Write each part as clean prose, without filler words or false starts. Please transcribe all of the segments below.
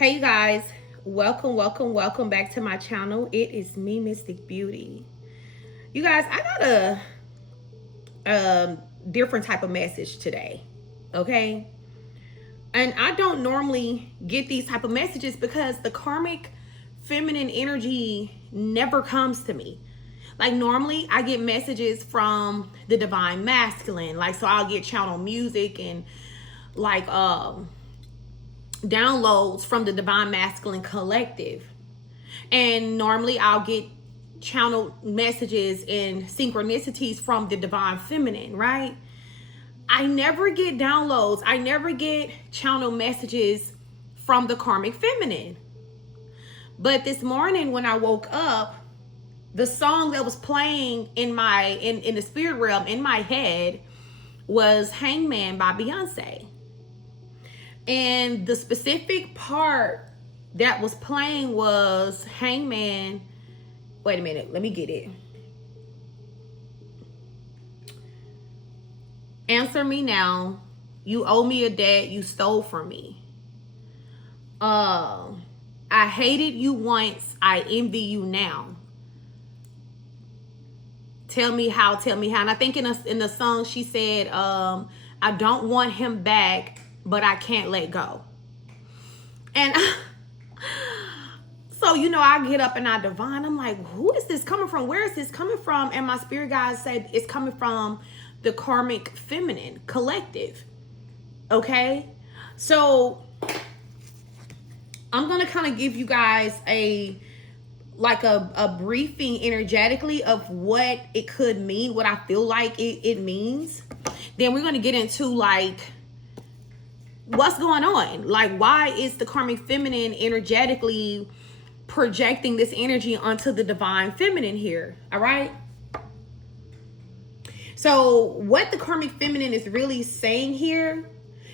Hey you guys, welcome back to my channel. It is me, Mystic Beauty. You guys, I got a different type of message today, okay? And I don't normally get these type of messages because the karmic feminine energy never comes to me. Like normally I get messages from the divine masculine, like so I'll get channel music and like downloads from the divine masculine collective, and normally I'll get channel messages and synchronicities from the divine feminine, right? I never get downloads, I never get channel messages from the karmic feminine. But this morning when I woke up, the song that was playing in the spirit realm in my head was Hangman by Beyonce. And the specific part that was playing was Hangman. Wait a minute, let me get it. Answer me now. You owe me a debt you stole from me. I hated you once, I envy you now. Tell me how. And I think in the song she said, I don't want him back, but I can't let go. And so, I get up and I divine. I'm like, who is this coming from? Where is this coming from? And my spirit guides said it's coming from the karmic feminine collective. Okay? So I'm going to kind of give you guys a briefing energetically of what it could mean, what I feel like it means. Then we're going to get into like what's going on, like why is the karmic feminine energetically projecting this energy onto the divine feminine here. All right, so what the karmic feminine is really saying here,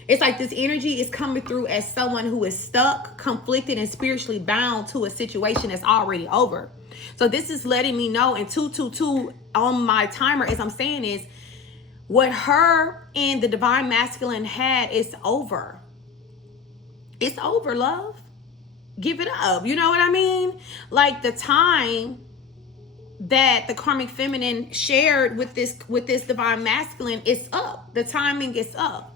it's like this energy is coming through as someone who is stuck, conflicted, and spiritually bound to a situation that's already over. So this is letting me know, and 222 on my timer as I'm saying is, what her and the divine masculine had is over. It's over, love. Give it up. You know what I mean? Like the time that the karmic feminine shared with this divine masculine is up. The timing is up.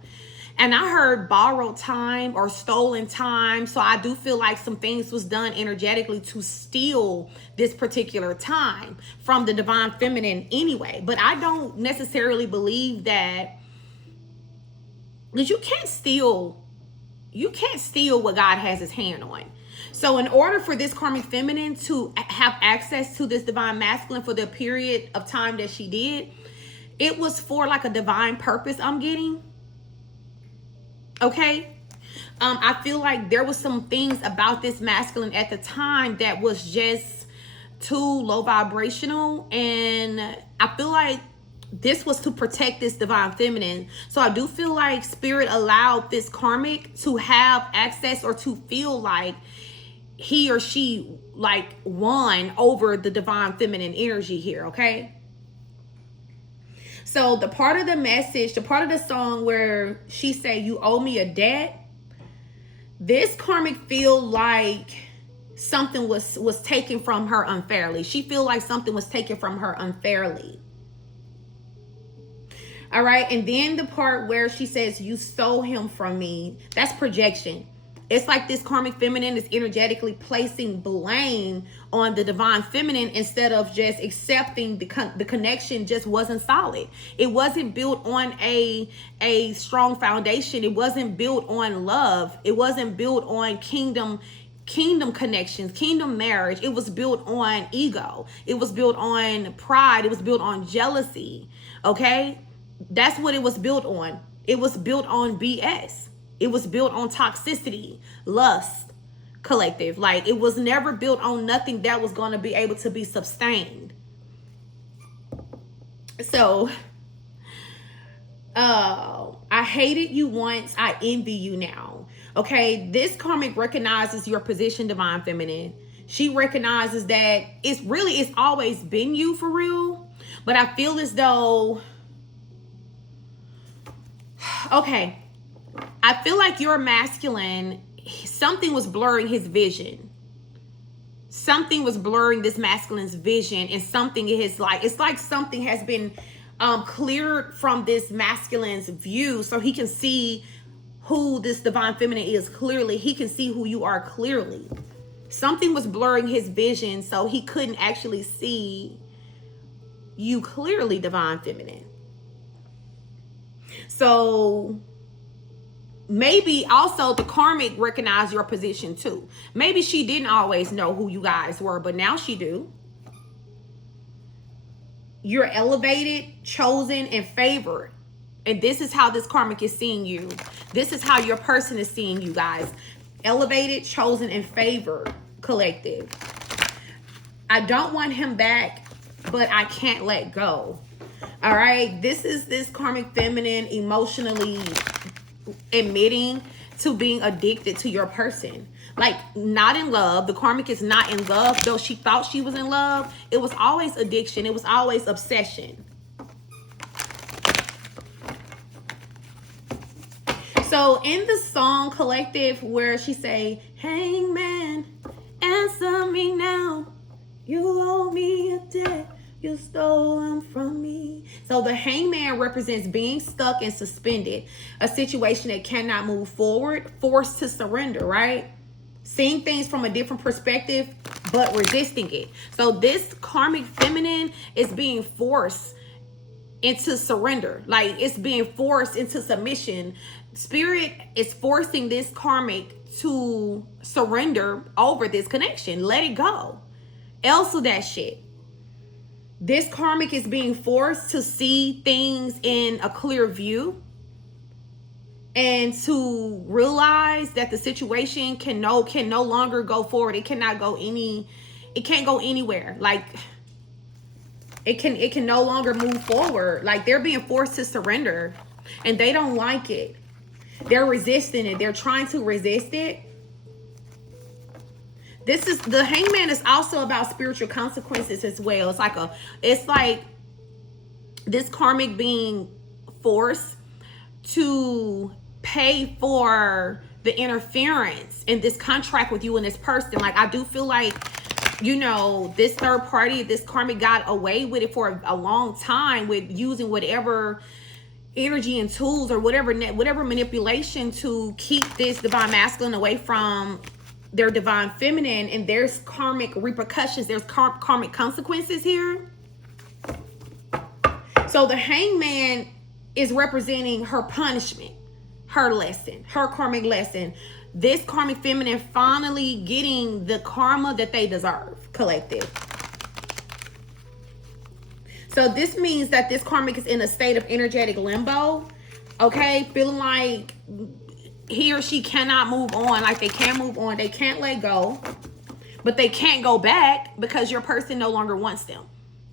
And I heard borrowed time or stolen time. So I do feel like some things was done energetically to steal this particular time from the divine feminine anyway. But I don't necessarily believe that, because you can't steal what God has his hand on. So in order for this karmic feminine to have access to this divine masculine for the period of time that she did, it was for like a divine purpose I'm getting. Okay, I feel like there was some things about this masculine at the time that was just too low vibrational, and I feel like this was to protect this divine feminine. So I do feel like spirit allowed this karmic to have access or to feel like he or she like won over the divine feminine energy here. Okay, so the part of the message, the part of the song where she said, you owe me a debt, this karmic feel like something was taken from her unfairly. She feel like something was taken from her unfairly. All right. And then the part where she says, you stole him from me, that's projection. It's like this karmic feminine is energetically placing blame on the divine feminine instead of just accepting the connection just wasn't solid. It wasn't built on a strong foundation. It wasn't built on love. It wasn't built on kingdom connections, kingdom marriage. It was built on ego. It was built on pride. It was built on jealousy. Okay? That's what it was built on. It was built on BS. It was built on toxicity, lust, collective. Like it was never built on nothing that was going to be able to be sustained. So, I hated you once, I envy you now. Okay, this karmic recognizes your position, divine feminine. She recognizes that it's always been you for real. But I feel as though, okay, I feel like your masculine something was blurring his vision. Something was blurring this masculine's vision, and something is like, it's like something has been cleared from this masculine's view, so he can see who this divine feminine is clearly. He can see who you are clearly. Something was blurring his vision, so he couldn't actually see you clearly, divine feminine. So maybe also the karmic recognized your position too. Maybe she didn't always know who you guys were, but now she do. You're elevated, chosen, and favored. And this is how this karmic is seeing you. This is how your person is seeing you guys. Elevated, chosen, and favored, collective. I don't want him back, but I can't let go. All right. This is this karmic feminine emotionally admitting to being addicted to your person. Like, not in love. The karmic is not in love, though she thought she was in love. It was always addiction. It was always obsession. So in the song, collective, where she say, "Hangman, answer me now. You owe me a debt. You stole them from me." So the hangman represents being stuck and suspended, a situation that cannot move forward, forced to surrender, right? Seeing things from a different perspective, but resisting it. So this karmic feminine is being forced into surrender. Like, it's being forced into submission. Spirit is forcing this karmic to surrender over this connection. Let it go. Else of that shit. This karmic is being forced to see things in a clear view and to realize that the situation can no longer go forward. It can't go anywhere. Like, it can no longer move forward. Like, they're being forced to surrender and they don't like it. They're resisting it. They're trying to resist it. This is, the hangman is also about spiritual consequences as well. It's like this karmic being forced to pay for the interference in this contract with you and this person. Like, I do feel like, you know, this third party, this karmic got away with it for a long time with using whatever energy and tools or whatever manipulation to keep this divine masculine away from their divine feminine. And there's karmic repercussions. There's karmic consequences here. So the hangman is representing her punishment, her lesson, her karmic lesson. This karmic feminine finally getting the karma that they deserve, collective. So this means that this karmic is in a state of energetic limbo, okay? Feeling like he or she cannot move on, like they can't move on, they can't let go, but they can't go back because your person no longer wants them.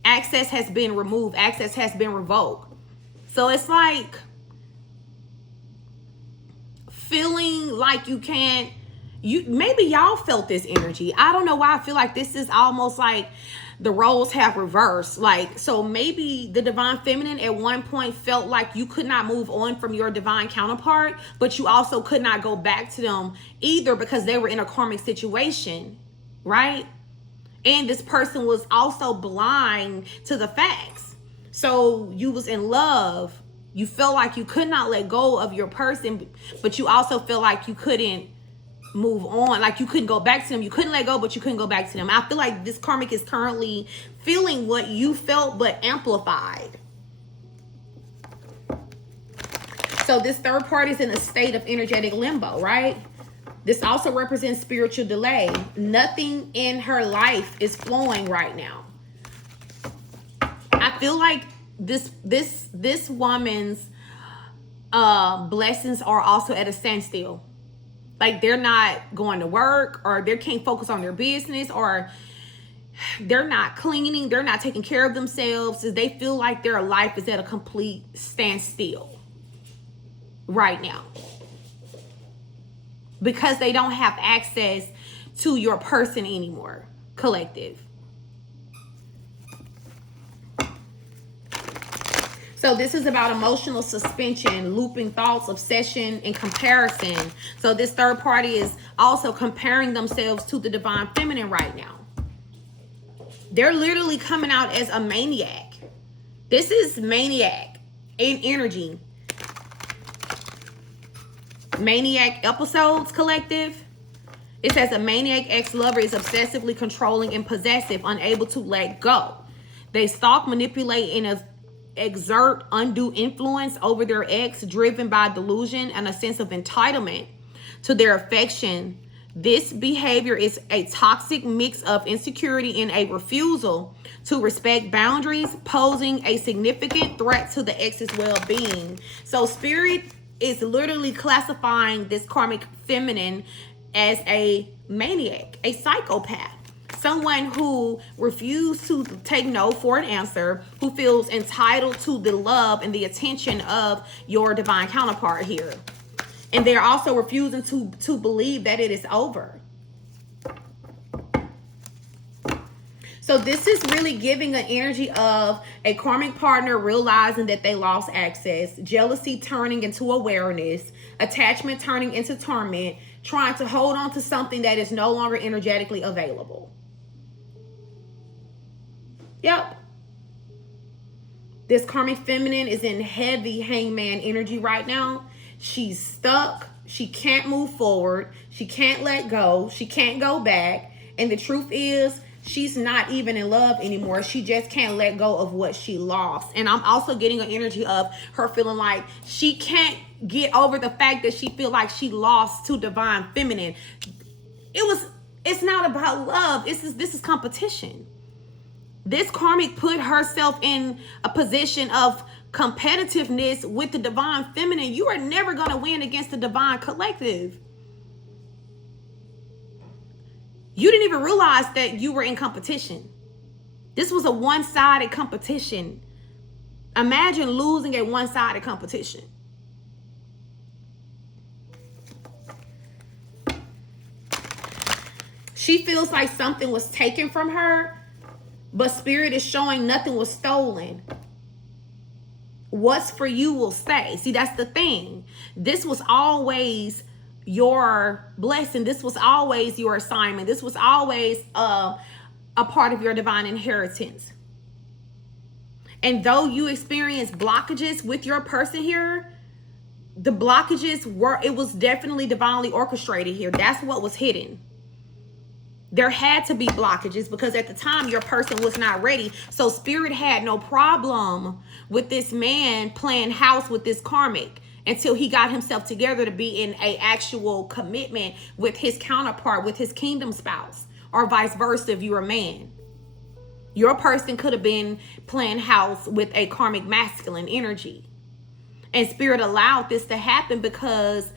Access has been removed, access has been revoked. So it's like feeling like you can't, maybe y'all felt this energy. I don't know why I feel like this is almost like the roles have reversed. Like, so maybe the divine feminine at one point felt like you could not move on from your divine counterpart, but you also could not go back to them either because they were in a karmic situation, right? And this person was also blind to the facts. So you was in love. You felt like you could not let go of your person, but you also feel like you couldn't move on, like you couldn't go back to them. You couldn't let go, but you couldn't go back to them. I feel like this karmic is currently feeling what you felt, but amplified. So this third party is in a state of energetic limbo, right? This also represents spiritual delay. Nothing in her life is flowing right now. I feel like this woman's blessings are also at a standstill. Like, they're not going to work, or they can't focus on their business, or they're not cleaning, they're not taking care of themselves. They feel like their life is at a complete standstill right now because they don't have access to your person anymore, collective. So So this is about emotional suspension, looping thoughts, obsession, and comparison. So this third party is also comparing themselves to the divine feminine right now. They're literally coming out as a maniac. This is maniac in energy. Maniac episodes collective. It says a maniac ex-lover is obsessively controlling and possessive, unable to let go. They stalk, manipulate, and exert undue influence over their ex, driven by delusion and a sense of entitlement to their affection. This behavior is a toxic mix of insecurity and a refusal to respect boundaries, posing a significant threat to the ex's well-being. So Spirit is literally classifying this karmic feminine as a maniac, a psychopath, someone who refused to take no for an answer, who feels entitled to the love and the attention of your divine counterpart here. And they're also refusing to believe that it is over. So this is really giving an energy of a karmic partner realizing that they lost access, jealousy turning into awareness, attachment turning into torment, trying to hold on to something that is no longer energetically available. Yep. This karmic feminine is in heavy hangman energy right now. She's stuck. She can't move forward. She can't let go. She can't go back. And the truth is, she's not even in love anymore. She just can't let go of what she lost. And I'm also getting an energy of her feeling like she can't get over the fact that she feel like she lost to divine feminine. It's not about love. This is competition. This karmic put herself in a position of competitiveness with the divine feminine. You are never going to win against the divine collective. You didn't even realize that you were in competition. This was a one-sided competition. Imagine losing a one-sided competition. She feels like something was taken from her, but Spirit is showing nothing was stolen. What's for you will stay. See, that's the thing. This was always your blessing. This was always your assignment. This was always a part of your divine inheritance. And though you experience blockages with your person here, the blockages it was definitely divinely orchestrated here. That's what was hidden. There had to be blockages because at the time your person was not ready. So Spirit had no problem with this man playing house with this karmic until he got himself together to be in a actual commitment with his counterpart, with his kingdom spouse, or vice versa if you're a man. Your person could have been playing house with a karmic masculine energy. And Spirit allowed this to happen because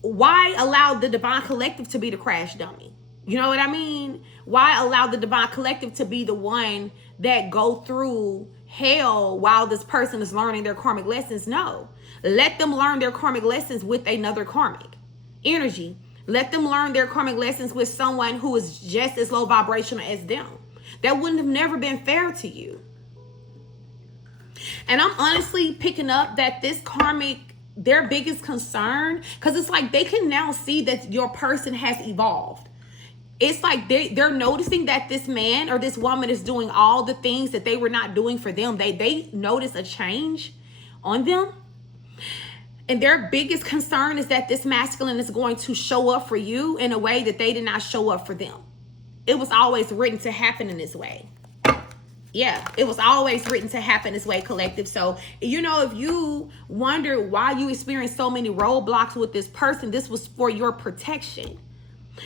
why allow the divine collective to be the crash dummy? You know what I mean? Why allow the divine collective to be the one that go through hell while this person is learning their karmic lessons? No. Let them learn their karmic lessons with another karmic energy. Let them learn their karmic lessons with someone who is just as low vibrational as them. That wouldn't have never been fair to you. And I'm honestly picking up that this karmic, their biggest concern, because it's like they can now see that your person has evolved. It's like they're noticing that this man or this woman is doing all the things that they were not doing for them. They notice a change on them. And their biggest concern is that this masculine is going to show up for you in a way that they did not show up for them. It was always written to happen in this way. Yeah, it was always written to happen this way, collective. So, you know, if you wonder why you experienced so many roadblocks with this person, this was for your protection.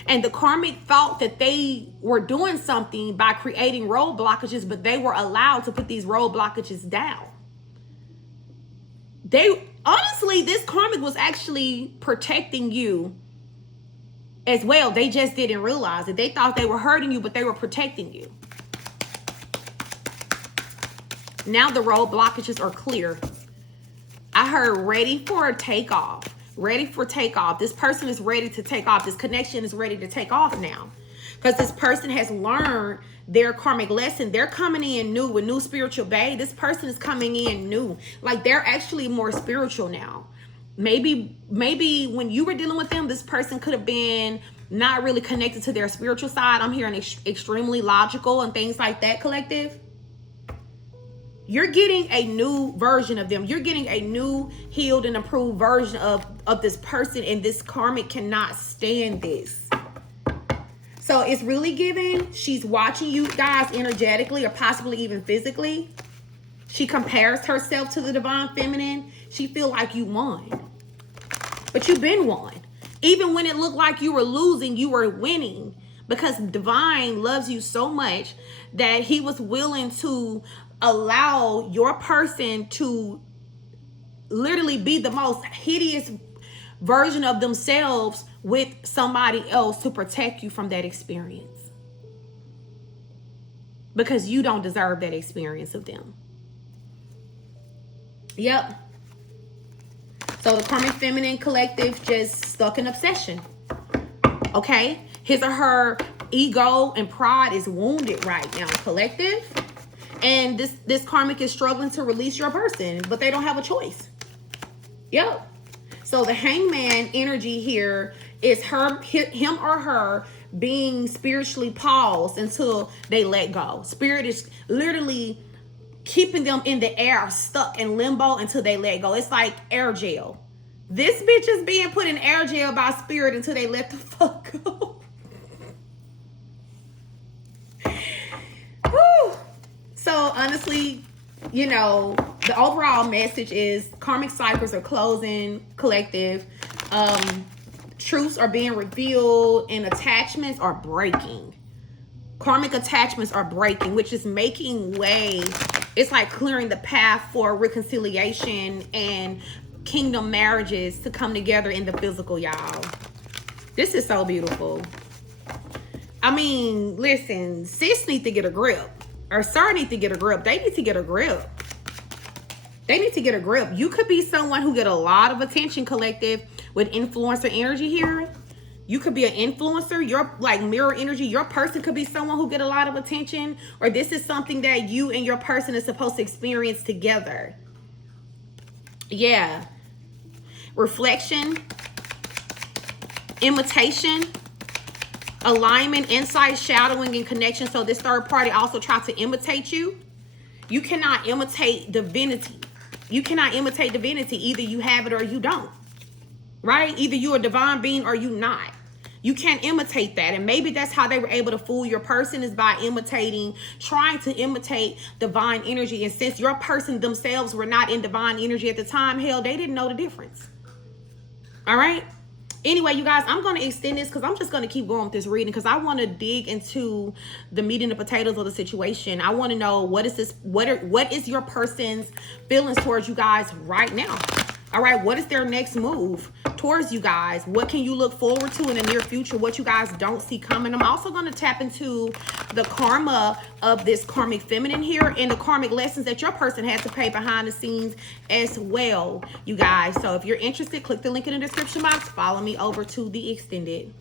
And the karmic thought that they were doing something by creating road blockages, but they were allowed to put these road blockages down. Honestly, this karmic was actually protecting you as well. They just didn't realize it. They thought they were hurting you, but they were protecting you. Now the road blockages are clear. I heard ready for a takeoff. Ready for takeoff. This person is ready to take off. This connection is ready to take off now. Because this person has learned their karmic lesson. They're coming in new with new spiritual bae. This person is coming in new. Like, they're actually more spiritual now. Maybe when you were dealing with them, this person could have been not really connected to their spiritual side. I'm hearing extremely logical and things like that, collective. You're getting a new version of them. You're getting a new, healed, and improved version of this person, and this karmic cannot stand this. So it's really giving, she's watching you guys energetically or possibly even physically. She compares herself to the divine feminine. She feel like you won. But you've been won. Even when it looked like you were losing, you were winning. Because divine loves you so much that he was willing to allow your person to literally be the most hideous version of themselves with somebody else to protect you from that experience. Because you don't deserve that experience of them. Yep. So the karmic feminine collective just stuck in obsession. Okay? His or her ego and pride is wounded right now, collective. And this karmic is struggling to release your person, but they don't have a choice. Yep. So the hangman energy here is him or her being spiritually paused until they let go. Spirit is literally keeping them in the air, stuck in limbo until they let go. It's like air jail. This bitch is being put in air jail by spirit until they let the fuck go. Whew. So honestly, you know, the overall message is karmic cycles are closing, collective. Truths are being revealed and attachments are breaking. Karmic attachments are breaking, which is making way. It's like clearing the path for reconciliation and kingdom marriages to come together in the physical, y'all. This is so beautiful. I mean, listen, sis need to get a grip. Or sir need to get a grip. They need to get a grip. They need to get a grip. You could be someone who get a lot of attention, collective, with influencer energy here. You could be an influencer. Your like mirror energy. Your person could be someone who get a lot of attention. Or this is something that you and your person is supposed to experience together. Yeah. Reflection. Imitation. Alignment, insight, shadowing, and connection. So this third party also tries to imitate you. You cannot imitate divinity. You cannot imitate divinity. Either you have it or you don't. Right? Either you're a divine being or you not. You can't imitate that. And maybe that's how they were able to fool your person, is by imitating, trying to imitate divine energy. And since your person themselves were not in divine energy at the time, hell, they didn't know the difference. All right? Anyway, you guys, I'm going to extend this because I'm just going to keep going with this reading because I want to dig into the meat and the potatoes of the situation. I want to know what is your person's feelings towards you guys right now? All right, what is their next move towards you guys? What can you look forward to in the near future? What you guys don't see coming? I'm also going to tap into the karma of this karmic feminine here and the karmic lessons that your person had to pay behind the scenes as well, you guys. So if you're interested, click the link in the description box. Follow me over to the extended.